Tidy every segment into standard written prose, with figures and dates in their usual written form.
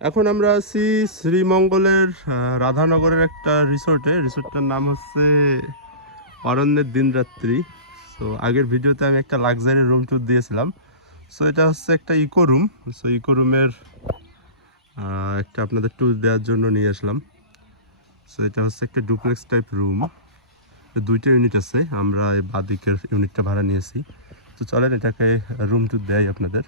এখন আমরা আছি শ্রীমঙ্গলের রাধানগরের একটা রিসোর্টটার নাম হচ্ছে অরণ্যের দিনরাত্রি। সো আগের ভিডিওতে আমি একটা লাক্সারি রুম ট্যুর দিয়েছিলাম। সো এটা হচ্ছে একটা ইকো রুম। সো ইকো রুমের একটা আপনাদের ট্যুর দেওয়ার জন্য নিয়ে আসলাম। সো এটা হচ্ছে একটা ডুপ্লেক্স টাইপ রুম, 2টা ইউনিট আছে। আমরা এই বাদিকের ইউনিটটা ভাড়া নিয়েছি। তো চলেন এটাকে রুম ট্যুর দেয় আপনাদের।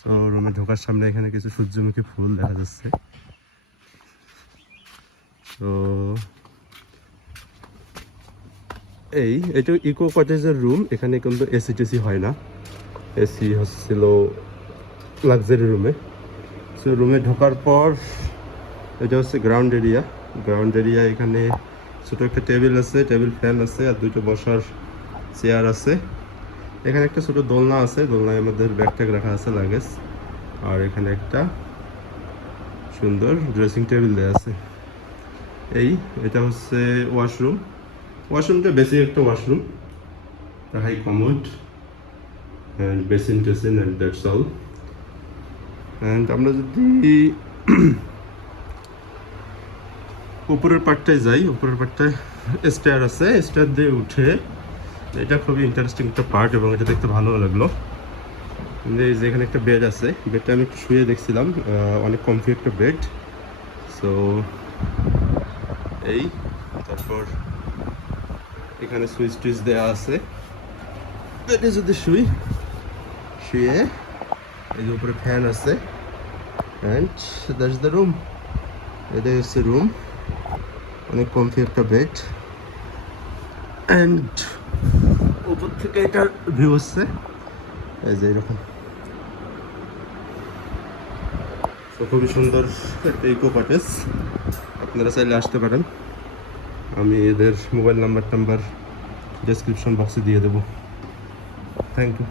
সো রুমে ঢোকার সামনে এখানে কিছু সূর্যমুখী ফুল দেখা যাচ্ছে। তো এটা ইকো কটেজের রুম। এখানে কিন্তু এসি টেসি হয় না, এসি হচ্ছিল লাক্সারি রুমে। সো রুমে ঢোকার পর এটা হচ্ছে গ্রাউন্ড এরিয়া। এখানে ছোটো একটা টেবিল আছে, টেবিল ফ্যান আছে, আর 2টো বসার চেয়ার আছে। এখানে একটা ছোটো দোলনা আছে, দোলনায় আমাদের ব্যাগ ট্যাগ রাখা আছে, লাগেজ। আর এখানে একটা সুন্দর ড্রেসিং টেবিল দেওয়া আছে। এটা হচ্ছে ওয়াশরুমটা বেসিক একটা washroom, high commode and basin টেসিন অ্যান্ড দ্যাটস অল। অ্যান্ড আমরা যদি উপরের পার্টটায় যাই, উপরের পার্টটায় স্টেয়ার আছে, স্টেয়ার দিয়ে উঠে এটা খুবই ইন্টারেস্টিং একটা পার্ট এবং এটা দেখতে ভালো লাগলো। এই যে এখানে একটা বেড আছে, বেডটা আমি একটু শুয়ে দেখছিলাম, অনেক কমফি একটা বেড। সো তারপর এখানে সুইচ টুইচ দেওয়া আছে। বেডে যদি শুয়ে এই যে উপরে ফ্যান আছে। And that's the room. এটাই হচ্ছে রুম, অনেক কমফি একটা বেড। অ্যান্ড উপর থেকে এটার ভিউ হচ্ছে এই যে এরকম। তো খুবই সুন্দর একটা ইকো কটেজ, আপনারা চাইলে আসতে পারেন। আমি এদের মোবাইল নাম্বার ডেসক্রিপশন বক্সে দিয়ে দেবো। Thank you.